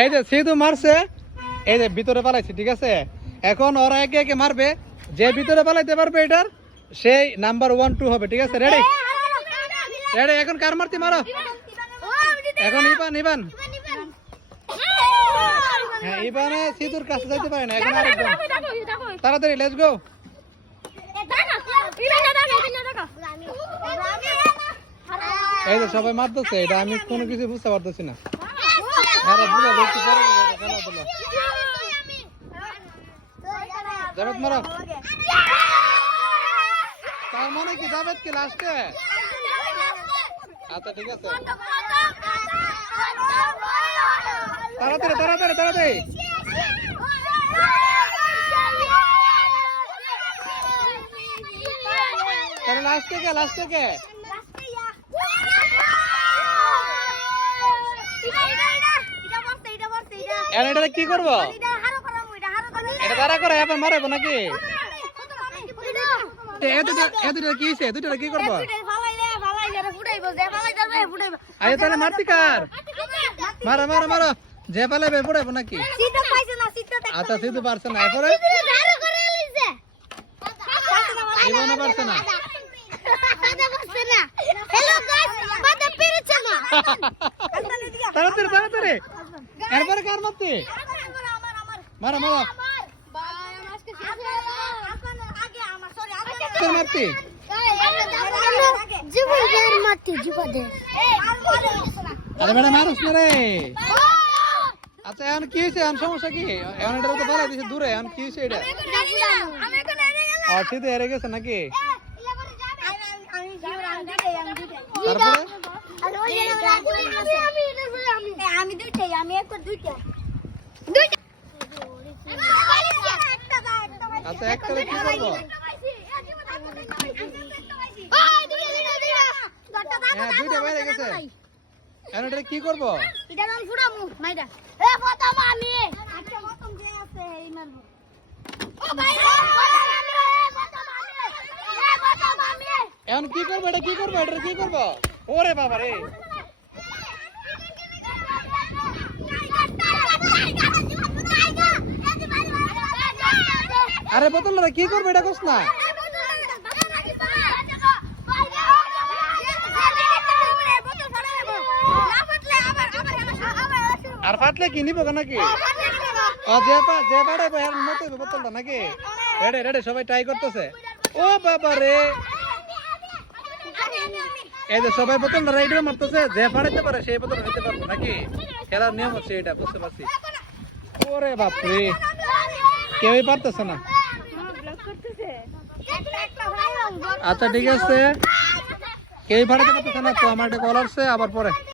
এই যে সিধু মারছে, এই যে ভিতরে পালাইছে, ঠিক আছে? এখন ওরা একে একে মারবে। যে ভিতরে পালাইতে পারবে এটার, সেই নাম্বার ওয়ান টু হবে, ঠিক আছে? রেডি রেডি এখন কার মারতে মারো? এখন ইবান ইবান হ্যাঁ ইবানে কাছে যাইতে পারে না, এখন আরেকজন। তাড়াতাড়ি লেটস গো এই যে সবাই মারতেছে, এটা আমি কোনো কিছু বুঝতে পারতেছি না আরে বুঝা দেখতে পারো খেলাধুলা জাভেদ মারো। তার মানে কি জাভেদ কি লাস্টে আচ্ছা ঠিক আছে। তাড়াতাড়ি তাড়াতাড়ি তাড়াতাড়ি। তাহলে লাস্ট থেকে লাস্ট থেকে। এখন এটা কি করব? এটা তারা করে এবার মারাবো নাকি? দুটো কি হয়েছে দুটো কি করব? আরে তাহলে মারতি কার? মারো মারো মারো। যে পালাবে পড়াবো নাকি? আচ্ছা সিধু পারছে না। এরপরে? জীবনে পারছে না। তাড়াতাড়ি তাড়াতাড়ি। এরপরে কার মারতি মারো মারো কার মারতি আরে ম্যাডাম মারুস না রে আচ্ছা এখন কি হয়েছে এখন সমস্যা কি এখন এটা তো পালাই দিছে দূরে এখন কি হয়েছে এটা আর সিধু হেরে গেছে নাকি তারপরে আমি দুইটাই আমি একটা দুইটা দুইটা আচ্ছা একটা কি করব? হ্যাঁ দুইটা বাইরে গেছে। এখন এটা কি করব? এটা নাম ফুরামু মাইরা। এ প্রথম আমি। আচ্ছা প্রথম যে আছে এই মারবো ও ভাই এখন কি করব? এটা কি করব? এটা কি করব? ওরে বাবা রে আরে বোতল রে কি করবে এটা কোস না? আর ফাটলে কি, নিবো নাকি? বোতলটা নাকি? রেডে রেডে, সবাই ট্রাই করতেছে। ও বাবা রে। এই যে সবাই বোতলটা রাইডে মারতেছে, যে পাড়াইতে পারে সেই বোতল নিতে পারব নাকি? খেলার নিয়ম হচ্ছে এটা বুঝতে পারছি। ওরে বাপরে। কেউই পারতেছে না। আচ্ছা ঠিক আছে। কে ভাড়া পারতেছে না তো আমার একটা কল আসছে আবার পরে।